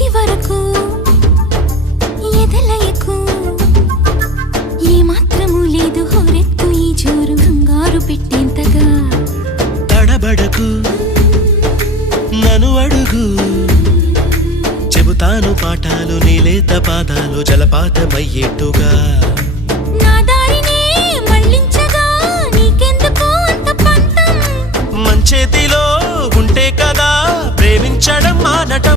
ఇది వరకు ఎదలయకు ఏమాత్రము లేదు హోరెత్తు ఈ జోరు కంగారు పెట్టేంతగా తడబడకు నన్ను అడుగు చెబుతాను పాఠాలు నీలేత పాదాలు జలపాతమయ్యేట్టుగా నా దారినే మళ్ళించగా నీకెందుకు అంత పంతం మంచేతిలో ఉంటే కదా ప్రేమించడం మానటం